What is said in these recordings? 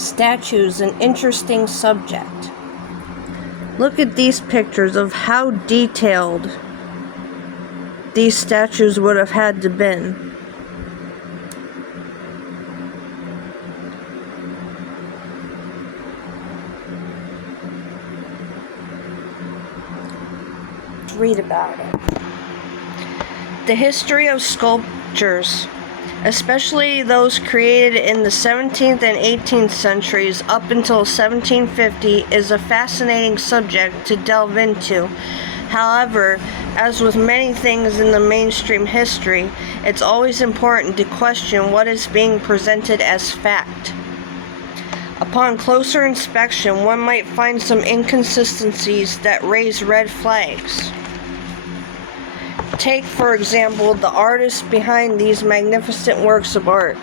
statues an interesting subject. Look at these pictures of how detailed these statues would have had to been. Read about it. The history of sculptures, especially those created in the 17th and 18th centuries up until 1750, is a fascinating subject to delve into. However, as with many things in the mainstream history, it's always important to question what is being presented as fact. Upon closer inspection, one might find some inconsistencies that raise red flags. Take, for example, the artists behind these magnificent works of art.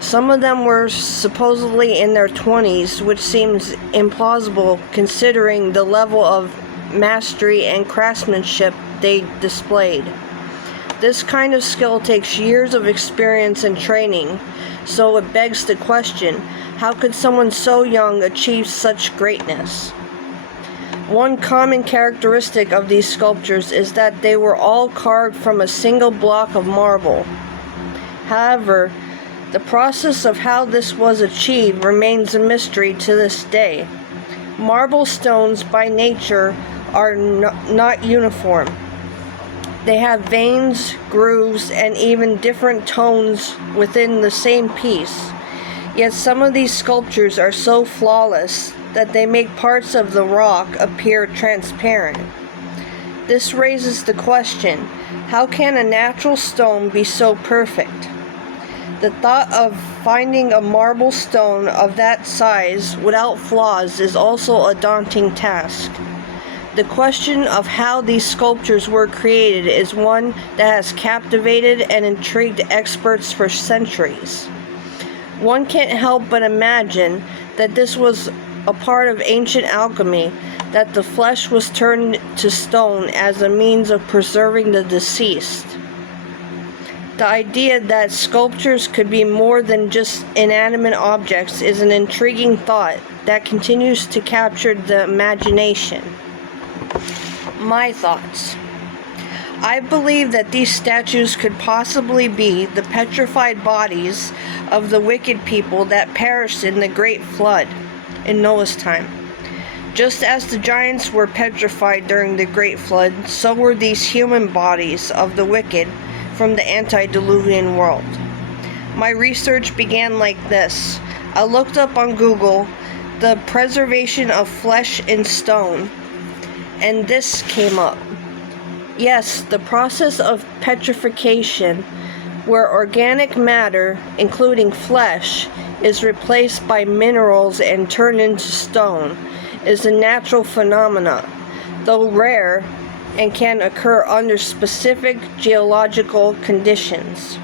Some of them were supposedly in their 20s, which seems implausible considering the level of mastery and craftsmanship they displayed. This kind of skill takes years of experience and training, so it begs the question, how could someone so young achieve such greatness? One common characteristic of these sculptures is that they were all carved from a single block of marble. However, the process of how this was achieved remains a mystery to this day. Marble stones by nature are not uniform. They have veins, grooves, and even different tones within the same piece. Yet some of these sculptures are so flawless that they make parts of the rock appear transparent. This raises the question, how can a natural stone be so perfect? The thought of finding a marble stone of that size without flaws is also a daunting task. The question of how these sculptures were created is one that has captivated and intrigued experts for centuries. One can't help but imagine that this was a part of ancient alchemy, that the flesh was turned to stone as a means of preserving the deceased. The idea that sculptures could be more than just inanimate objects is an intriguing thought that continues to capture the imagination. My thoughts. I believe that these statues could possibly be the petrified bodies of the wicked people that perished in the Great Flood in Noah's time. Just as the giants were petrified during the Great Flood, so were these human bodies of the wicked from the antediluvian world. My research began like this. I looked up on Google the preservation of flesh in stone, and this came up. Yes, the process of petrification, where organic matter, including flesh, is replaced by minerals and turned into stone, is a natural phenomenon, though rare, and can occur under specific geological conditions.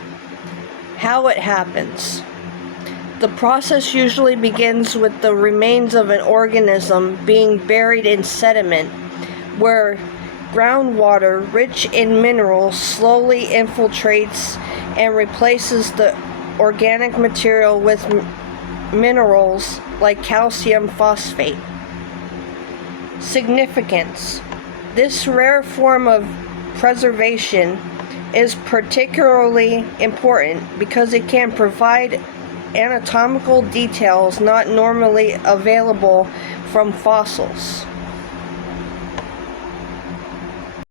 How it happens. The process usually begins with the remains of an organism being buried in sediment, where groundwater rich in minerals slowly infiltrates and replaces the organic material with minerals like calcium phosphate. Significance. This rare form of preservation is particularly important because it can provide anatomical details not normally available from fossils.